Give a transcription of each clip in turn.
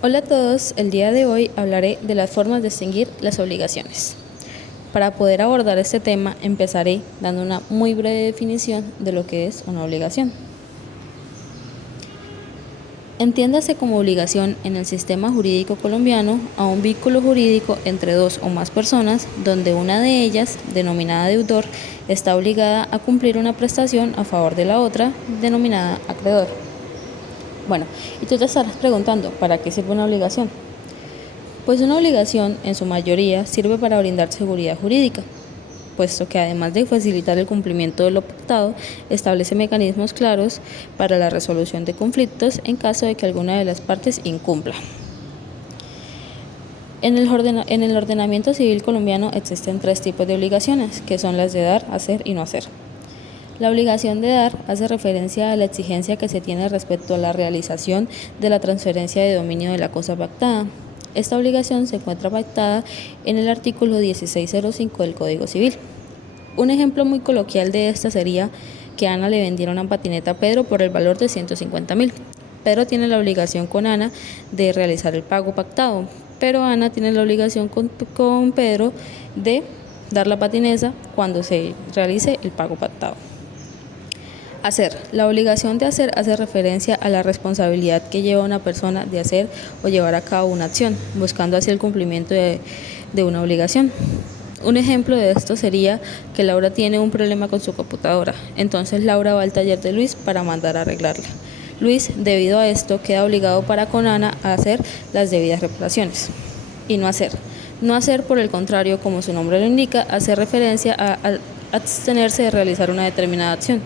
Hola a todos, el día de hoy hablaré de las formas de extinguir las obligaciones. Para poder abordar este tema empezaré dando una muy breve definición de lo que es una obligación. Entiéndase como obligación en el sistema jurídico colombiano a un vínculo jurídico entre dos o más personas donde una de ellas, denominada deudor, está obligada a cumplir una prestación a favor de la otra, denominada acreedor. Bueno, y tú te estarás preguntando, ¿para qué sirve una obligación? Pues una obligación, en su mayoría, sirve para brindar seguridad jurídica, puesto que además de facilitar el cumplimiento de lo pactado, establece mecanismos claros para la resolución de conflictos en caso de que alguna de las partes incumpla. En el ordenamiento civil colombiano existen tres tipos de obligaciones, que son las de dar, hacer y no hacer. La obligación de dar hace referencia a la exigencia que se tiene respecto a la realización de la transferencia de dominio de la cosa pactada. Esta obligación se encuentra pactada en el artículo 1605 del Código Civil. Un ejemplo muy coloquial de esta sería que Ana le vendiera una patineta a Pedro por el valor de 150.000. Pedro tiene la obligación con Ana de realizar el pago pactado, pero Ana tiene la obligación con Pedro de dar la patineta cuando se realice el pago pactado. Hacer. La obligación de hacer hace referencia a la responsabilidad que lleva una persona de hacer o llevar a cabo una acción, buscando así el cumplimiento de una obligación. Un ejemplo de esto sería que Laura tiene un problema con su computadora, entonces Laura va al taller de Luis para mandar a arreglarla. Luis, debido a esto, queda obligado para con Ana a hacer las debidas reparaciones. Y no hacer. No hacer, por el contrario, como su nombre lo indica, hace referencia a abstenerse de realizar una determinada acción.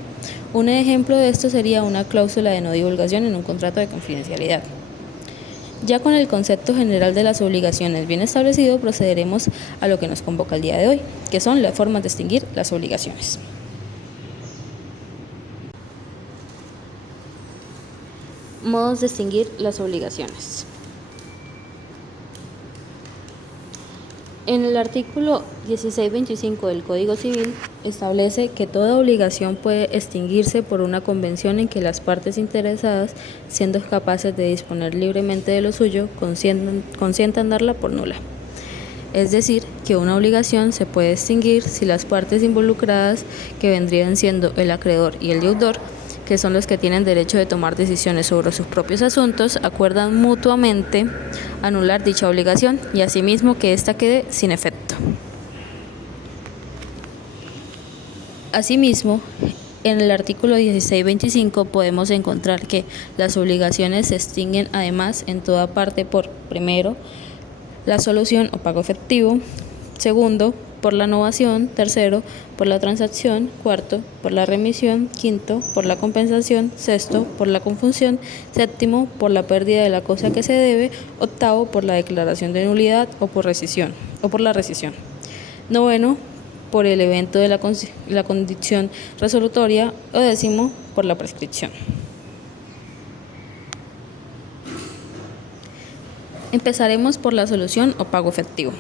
Un ejemplo de esto sería una cláusula de no divulgación en un contrato de confidencialidad. Ya con el concepto general de las obligaciones bien establecido, procederemos a lo que nos convoca el día de hoy, que son las formas de extinguir las obligaciones. Modos de extinguir las obligaciones. En el artículo 1625 del Código Civil establece que toda obligación puede extinguirse por una convención en que las partes interesadas, siendo capaces de disponer libremente de lo suyo, consientan darla por nula. Es decir, que una obligación se puede extinguir si las partes involucradas, que vendrían siendo el acreedor y el deudor, que son los que tienen derecho de tomar decisiones sobre sus propios asuntos, acuerdan mutuamente anular dicha obligación y asimismo que ésta quede sin efecto. Asimismo, en el artículo 1625 podemos encontrar que las obligaciones se extinguen además en toda parte por, primero, la solución o pago efectivo, segundo, por la novación, tercero, por la transacción, cuarto, por la remisión, quinto, por la compensación, sexto, por la confusión, séptimo, por la pérdida de la cosa que se debe, octavo, por la declaración de nulidad o por la rescisión, noveno, por el evento de la condición resolutoria o décimo, por la prescripción. Empezaremos por la solución o pago efectivo.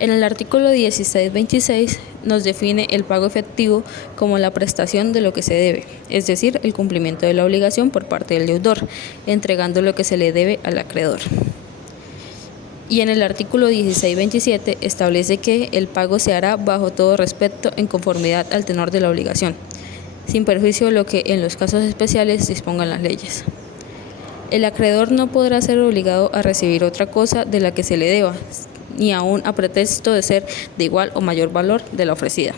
En el artículo 1626 nos define el pago efectivo como la prestación de lo que se debe, es decir, el cumplimiento de la obligación por parte del deudor, entregando lo que se le debe al acreedor. Y en el artículo 1627 establece que el pago se hará bajo todo respeto en conformidad al tenor de la obligación, sin perjuicio de lo que en los casos especiales dispongan las leyes. El acreedor no podrá ser obligado a recibir otra cosa de la que se le deba, ni aun a pretexto de ser de igual o mayor valor de la ofrecida.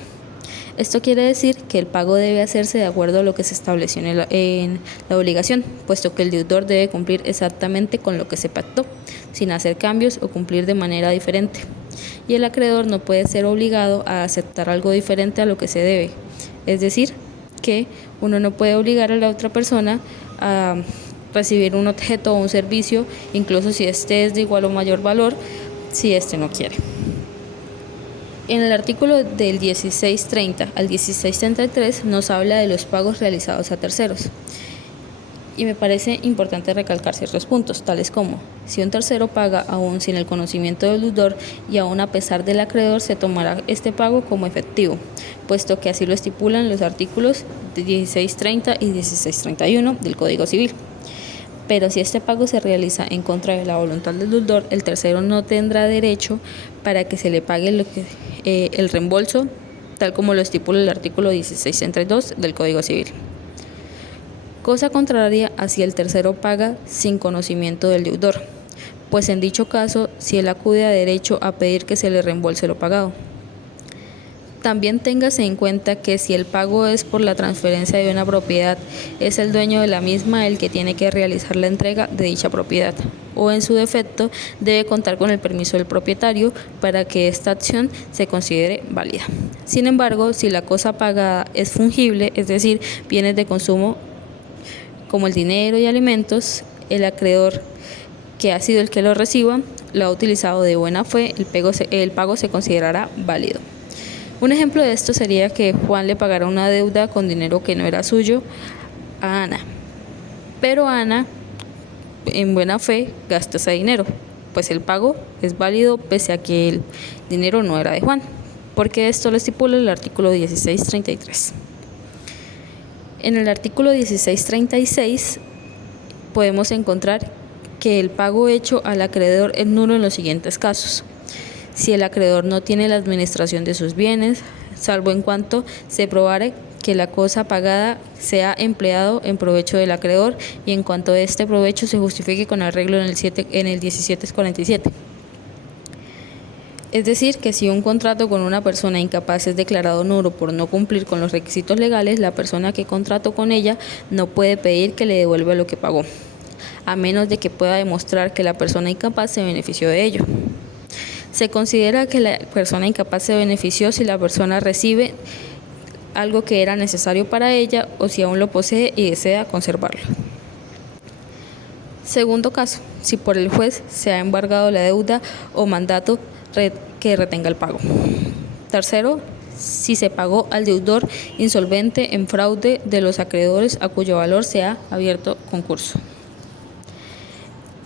Esto quiere decir que el pago debe hacerse de acuerdo a lo que se estableció en la obligación, puesto que el deudor debe cumplir exactamente con lo que se pactó, sin hacer cambios o cumplir de manera diferente. Y el acreedor no puede ser obligado a aceptar algo diferente a lo que se debe. Es decir, que uno no puede obligar a la otra persona a recibir un objeto o un servicio, incluso si este es de igual o mayor valor, si éste no quiere. En el artículo del 1630 al 1633 nos habla de los pagos realizados a terceros. Y me parece importante recalcar ciertos puntos, tales como, si un tercero paga aún sin el conocimiento del deudor y aún a pesar del acreedor, se tomará este pago como efectivo, puesto que así lo estipulan los artículos de 1630 y 1631 del Código Civil. Pero si este pago se realiza en contra de la voluntad del deudor, el tercero no tendrá derecho para que se le pague el reembolso, tal como lo estipula el artículo 1632 del Código Civil. Cosa contraria a si el tercero paga sin conocimiento del deudor, pues en dicho caso, si él acude a derecho a pedir que se le reembolse lo pagado. También téngase en cuenta que si el pago es por la transferencia de una propiedad, es el dueño de la misma el que tiene que realizar la entrega de dicha propiedad, o en su defecto debe contar con el permiso del propietario para que esta acción se considere válida. Sin embargo, si la cosa pagada es fungible, es decir, bienes de consumo como el dinero y alimentos, el acreedor que ha sido el que lo reciba lo ha utilizado de buena fe, el pago se considerará válido. Un ejemplo de esto sería que Juan le pagara una deuda con dinero que no era suyo a Ana, pero Ana, en buena fe, gasta ese dinero, pues el pago es válido pese a que el dinero no era de Juan, porque esto lo estipula el artículo 1633. En el artículo 1636 podemos encontrar que el pago hecho al acreedor es nulo en los siguientes casos: si el acreedor no tiene la administración de sus bienes, salvo en cuanto se probare que la cosa pagada sea empleado en provecho del acreedor y en cuanto este provecho se justifique con arreglo en el 1747. Es decir, que si un contrato con una persona incapaz es declarado nulo por no cumplir con los requisitos legales, la persona que contrató con ella no puede pedir que le devuelva lo que pagó, a menos de que pueda demostrar que la persona incapaz se benefició de ello. Se considera que la persona incapaz se benefició si la persona recibe algo que era necesario para ella o si aún lo posee y desea conservarlo. Segundo caso, si por el juez se ha embargado la deuda o mandato que retenga el pago. Tercero, si se pagó al deudor insolvente en fraude de los acreedores a cuyo valor se ha abierto concurso.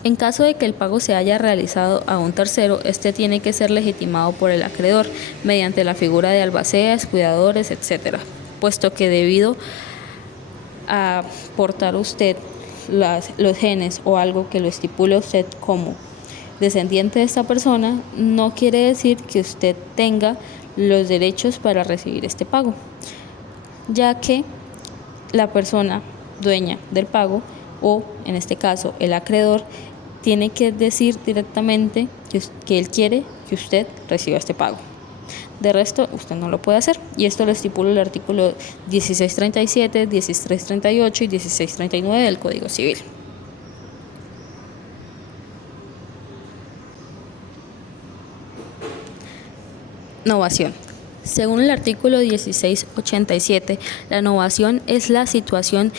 En caso de que el pago se haya realizado a un tercero, este tiene que ser legitimado por el acreedor mediante la figura de albaceas, cuidadores, etc., puesto que debido a portar usted los genes o algo que lo estipule usted como descendiente de esta persona, no quiere decir que usted tenga los derechos para recibir este pago, ya que la persona dueña del pago, o en este caso el acreedor, tiene que decir directamente que él quiere que usted reciba este pago. De resto, usted no lo puede hacer, y esto lo estipula el artículo 1637, 1638 y 1639 del Código Civil. Novación. Según el artículo 1687, la novación es la situación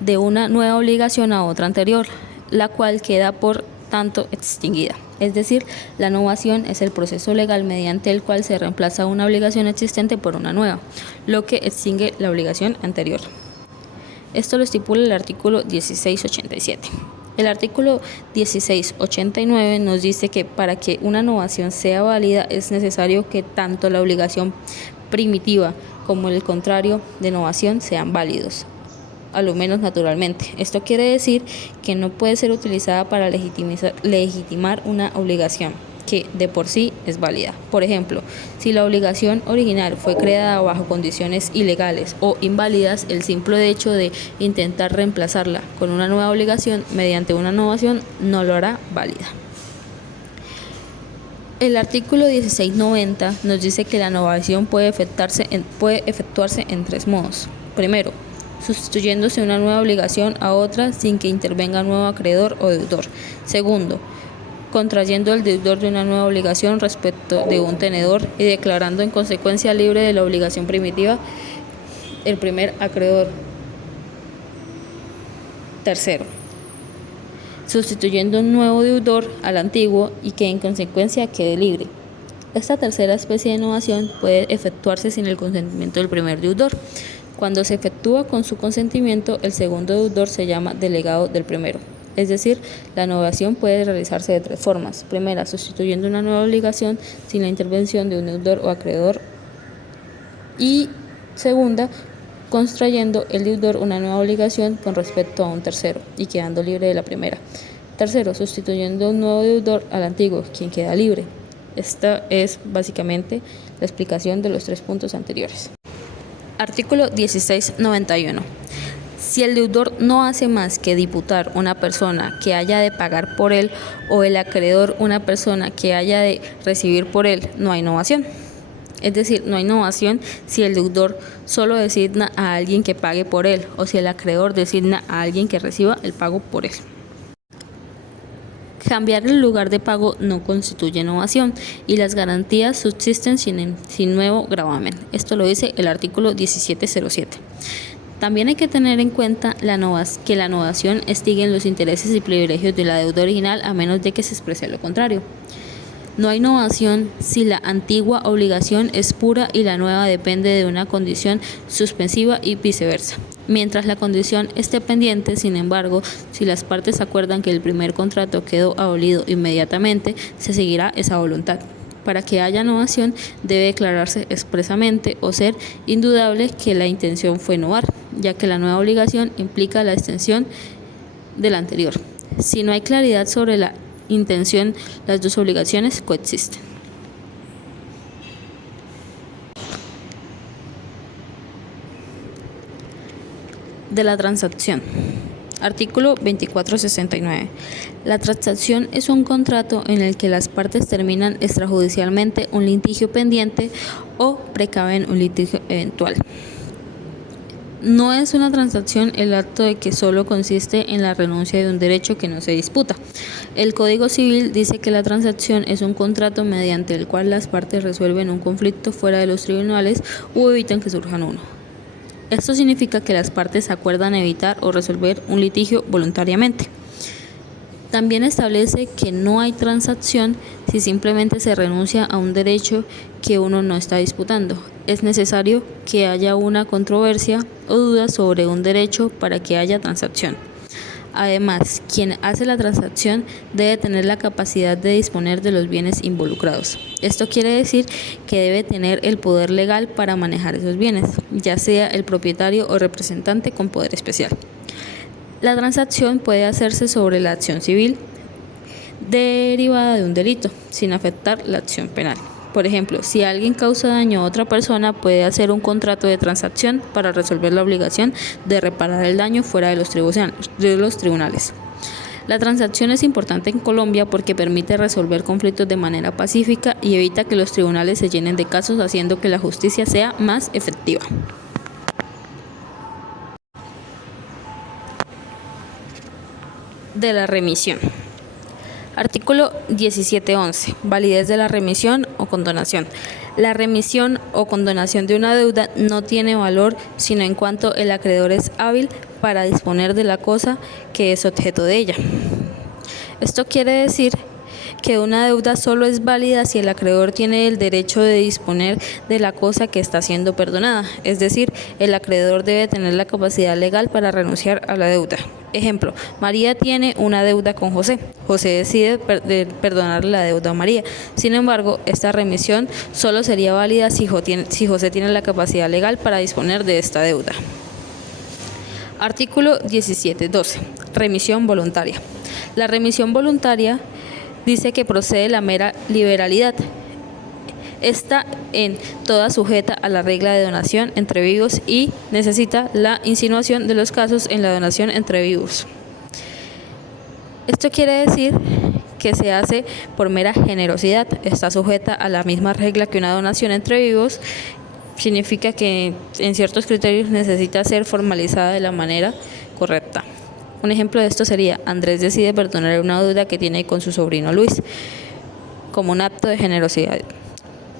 de una nueva obligación a otra anterior, la cual queda por tanto extinguida. Es decir, la novación es el proceso legal mediante el cual se reemplaza una obligación existente por una nueva, lo que extingue la obligación anterior. Esto lo estipula el artículo 1687. El artículo 1689 nos dice que para que una novación sea válida es necesario que tanto la obligación primitiva como el contrario de novación sean válidos, a lo menos naturalmente. Esto quiere decir que no puede ser utilizada para legitimar una obligación que de por sí es válida. Por ejemplo, si la obligación original fue creada bajo condiciones ilegales o inválidas, el simple hecho de intentar reemplazarla con una nueva obligación mediante una novación no lo hará válida. El artículo 1690 nos dice que la novación puede efectuarse en tres modos. Primero, sustituyéndose una nueva obligación a otra sin que intervenga nuevo acreedor o deudor. Segundo, contrayendo el deudor de una nueva obligación respecto de un tenedor y declarando en consecuencia libre de la obligación primitiva el primer acreedor. Tercero, sustituyendo un nuevo deudor al antiguo y que en consecuencia quede libre. Esta tercera especie de novación puede efectuarse sin el consentimiento del primer deudor. Cuando se efectúa con su consentimiento, el segundo deudor se llama delegado del primero. Es decir, la novación puede realizarse de tres formas. Primera, sustituyendo una nueva obligación sin la intervención de un deudor o acreedor. Y segunda, contrayendo el deudor una nueva obligación con respecto a un tercero y quedando libre de la primera. Tercero, sustituyendo un nuevo deudor al antiguo, quien queda libre. Esta es básicamente la explicación de los 3 puntos anteriores. Artículo 1691. Si el deudor no hace más que diputar una persona que haya de pagar por él o el acreedor una persona que haya de recibir por él, no hay novación. Es decir, no hay novación si el deudor solo designa a alguien que pague por él o si el acreedor designa a alguien que reciba el pago por él. Cambiar el lugar de pago no constituye novación y las garantías subsisten sin nuevo gravamen. Esto lo dice el artículo 1707. También hay que tener en cuenta que la novación extingue los intereses y privilegios de la deuda original a menos de que se exprese lo contrario. No hay novación si la antigua obligación es pura y la nueva depende de una condición suspensiva y viceversa. Mientras la condición esté pendiente, sin embargo, si las partes acuerdan que el primer contrato quedó abolido inmediatamente, se seguirá esa voluntad. Para que haya novación, debe declararse expresamente o ser indudable que la intención fue novar, ya que la nueva obligación implica la extensión de la anterior. Si no hay claridad sobre la intención, las dos obligaciones coexisten. De la transacción. Artículo 2469. La transacción es un contrato en el que las partes terminan extrajudicialmente un litigio pendiente o precaven un litigio eventual. No es una transacción el acto de que solo consiste en la renuncia de un derecho que no se disputa. El Código Civil dice que la transacción es un contrato mediante el cual las partes resuelven un conflicto fuera de los tribunales o evitan que surjan uno. Esto significa que las partes acuerdan evitar o resolver un litigio voluntariamente. También establece que no hay transacción si simplemente se renuncia a un derecho que uno no está disputando. Es necesario que haya una controversia o duda sobre un derecho para que haya transacción. Además, quien hace la transacción debe tener la capacidad de disponer de los bienes involucrados. Esto quiere decir que debe tener el poder legal para manejar esos bienes, ya sea el propietario o representante con poder especial. La transacción puede hacerse sobre la acción civil derivada de un delito, sin afectar la acción penal. Por ejemplo, si alguien causa daño a otra persona, puede hacer un contrato de transacción para resolver la obligación de reparar el daño fuera de los tribunales. La transacción es importante en Colombia porque permite resolver conflictos de manera pacífica y evita que los tribunales se llenen de casos, haciendo que la justicia sea más efectiva. De la remisión. Artículo 1711. Validez de la remisión o condonación. La remisión o condonación de una deuda no tiene valor sino en cuanto el acreedor es hábil para disponer de la cosa que es objeto de ella. Esto quiere decir que una deuda solo es válida si el acreedor tiene el derecho de disponer de la cosa que está siendo perdonada, es decir, el acreedor debe tener la capacidad legal para renunciar a la deuda. Ejemplo, María tiene una deuda con José. José decide perdonar la deuda a María. Sin embargo, esta remisión solo sería válida si José tiene la capacidad legal para disponer de esta deuda. Artículo 1712. Remisión voluntaria. La remisión voluntaria dice que procede la mera liberalidad. Está en toda sujeta a la regla de donación entre vivos y necesita la insinuación de los casos en la donación entre vivos. Esto quiere decir que se hace por mera generosidad. Está sujeta a la misma regla que una donación entre vivos. Significa que en ciertos criterios necesita ser formalizada de la manera correcta. Un ejemplo de esto sería: Andrés decide perdonar una deuda que tiene con su sobrino Luis como un acto de generosidad.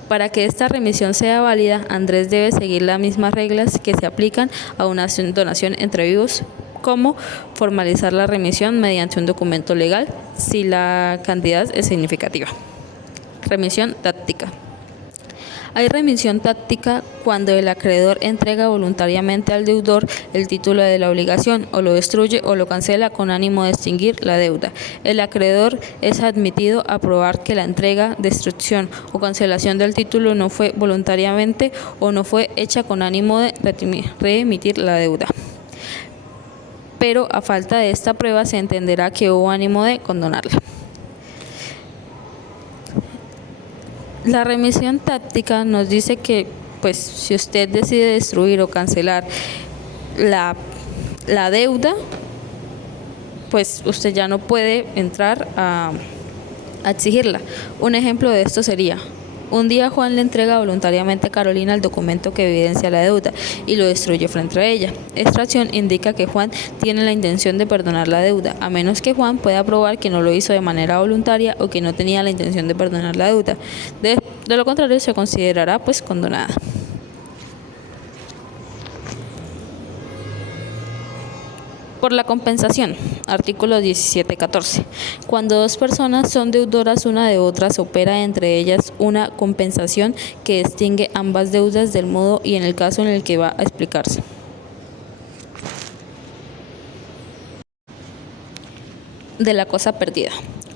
Para que esta remisión sea válida, Andrés debe seguir las mismas reglas que se aplican a una donación entre vivos, como formalizar la remisión mediante un documento legal si la cantidad es significativa. Remisión táctica. Hay remisión táctica cuando el acreedor entrega voluntariamente al deudor el título de la obligación, o lo destruye o lo cancela con ánimo de extinguir la deuda. El acreedor es admitido a probar que la entrega, destrucción o cancelación del título no fue voluntariamente o no fue hecha con ánimo de reemitir la deuda. Pero a falta de esta prueba se entenderá que hubo ánimo de condonarla. La remisión táctica nos dice que, pues, si usted decide destruir o cancelar la deuda, pues usted ya no puede entrar a exigirla. Un ejemplo de esto sería: un día Juan le entrega voluntariamente a Carolina el documento que evidencia la deuda y lo destruye frente a ella. Esta acción indica que Juan tiene la intención de perdonar la deuda, a menos que Juan pueda probar que no lo hizo de manera voluntaria o que no tenía la intención de perdonar la deuda. De lo contrario, se considerará pues condonada. Por la compensación, artículo 17.14. Cuando dos personas son deudoras una de otra, se opera entre ellas una compensación que extingue ambas deudas del modo y en el caso en el que va a explicarse. De la cosa perdida.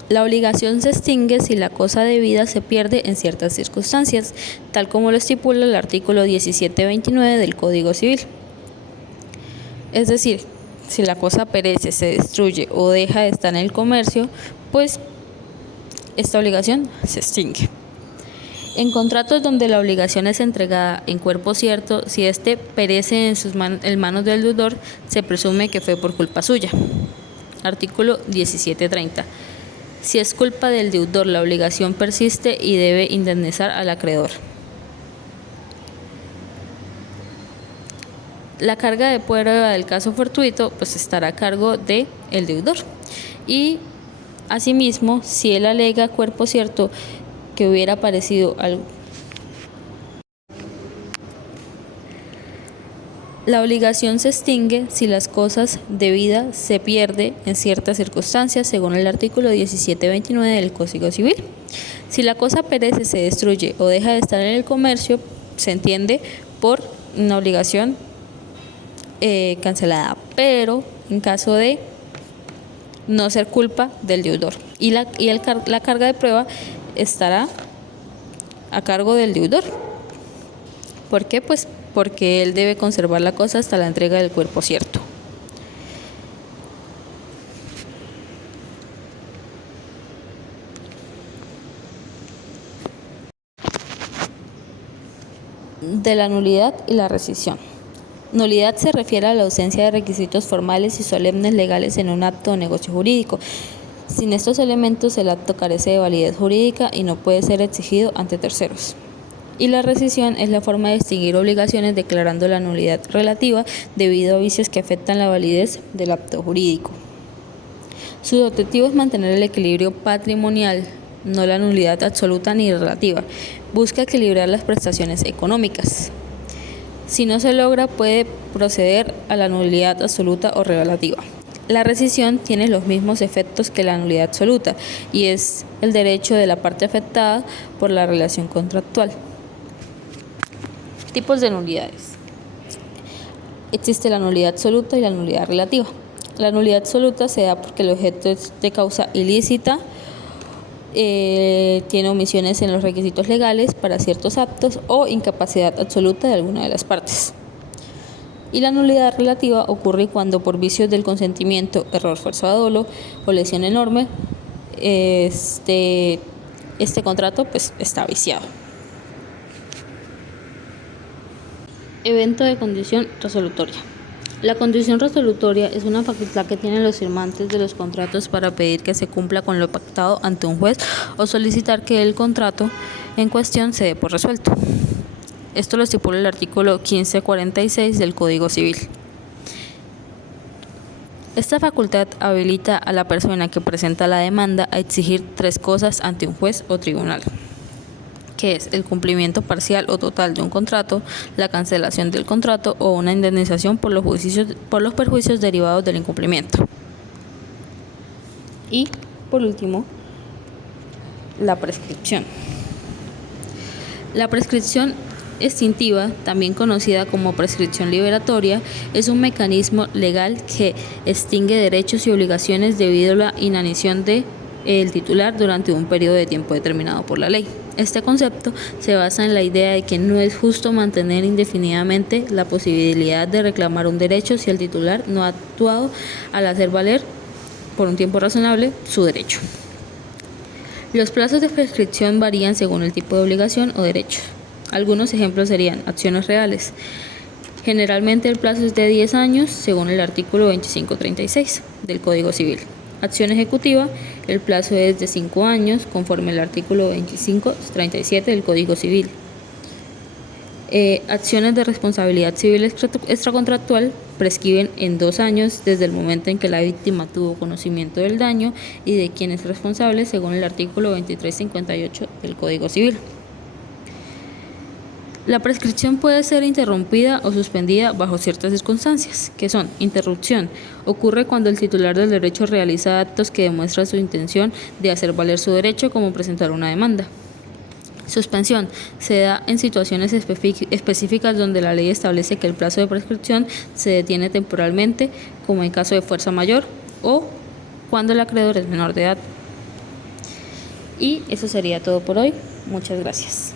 La obligación se extingue si la cosa debida se pierde en ciertas circunstancias, tal como lo estipula el artículo 17.29 del Código Civil. Es decir, si la cosa perece, se destruye o deja de estar en el comercio, pues esta obligación se extingue. En contratos donde la obligación es entregada en cuerpo cierto, si éste perece en manos del deudor, se presume que fue por culpa suya. Artículo 17.30. Si es culpa del deudor, la obligación persiste y debe indemnizar al acreedor. La carga de prueba del caso fortuito pues estará a cargo del deudor. Y asimismo, si él alega cuerpo cierto que hubiera parecido algo. La obligación se extingue si las cosas debidas se pierde en ciertas circunstancias, según el artículo 17.29 del Código Civil. Si la cosa perece, se destruye o deja de estar en el comercio, se entiende por una obligación cancelada, pero en caso de no ser culpa del deudor. Y la carga de prueba estará a cargo del deudor. ¿Por qué? Pues porque él debe conservar la cosa hasta la entrega del cuerpo cierto. De la nulidad y la rescisión. Nulidad se refiere a la ausencia de requisitos formales y solemnes legales en un acto o negocio jurídico. Sin estos elementos, el acto carece de validez jurídica y no puede ser exigido ante terceros. Y la rescisión es la forma de extinguir obligaciones declarando la nulidad relativa debido a vicios que afectan la validez del acto jurídico. Su objetivo es mantener el equilibrio patrimonial, no la nulidad absoluta ni relativa. Busca equilibrar las prestaciones económicas. Si no se logra, puede proceder a la nulidad absoluta o relativa. La rescisión tiene los mismos efectos que la nulidad absoluta y es el derecho de la parte afectada por la relación contractual. Tipos de nulidades. Existe la nulidad absoluta y la nulidad relativa. La nulidad absoluta se da porque el objeto es de causa ilícita, tiene omisiones en los requisitos legales para ciertos actos o incapacidad absoluta de alguna de las partes. Y la nulidad relativa ocurre cuando por vicios del consentimiento, error, fuerza o dolo o lesión enorme, este contrato pues está viciado. Evento de condición resolutoria. La condición resolutoria es una facultad que tienen los firmantes de los contratos para pedir que se cumpla con lo pactado ante un juez o solicitar que el contrato en cuestión se dé por resuelto. Esto lo estipula el artículo 1546 del Código Civil. Esta facultad habilita a la persona que presenta la demanda a exigir tres cosas ante un juez o tribunal, que es el cumplimiento parcial o total de un contrato, la cancelación del contrato o una indemnización por los perjuicios derivados del incumplimiento. Y, por último, la prescripción. La prescripción extintiva, también conocida como prescripción liberatoria, es un mecanismo legal que extingue derechos y obligaciones debido a la inanición del titular durante un periodo de tiempo determinado por la ley. Este concepto se basa en la idea de que no es justo mantener indefinidamente la posibilidad de reclamar un derecho si el titular no ha actuado al hacer valer por un tiempo razonable su derecho. Los plazos de prescripción varían según el tipo de obligación o derecho. Algunos ejemplos serían acciones reales. Generalmente el plazo es de 10 años según el artículo 2536 del Código Civil. Acción ejecutiva, el plazo es de 5 años conforme al artículo 2537 del Código Civil. Acciones de responsabilidad civil extracontractual prescriben en 2 años desde el momento en que la víctima tuvo conocimiento del daño y de quién es responsable según el artículo 2358 del Código Civil. La prescripción puede ser interrumpida o suspendida bajo ciertas circunstancias, que son: interrupción. Ocurre cuando el titular del derecho realiza actos que demuestran su intención de hacer valer su derecho, como presentar una demanda. Suspensión. Se da en situaciones específicas donde la ley establece que el plazo de prescripción se detiene temporalmente, como en caso de fuerza mayor o cuando el acreedor es menor de edad. Y eso sería todo por hoy. Muchas gracias.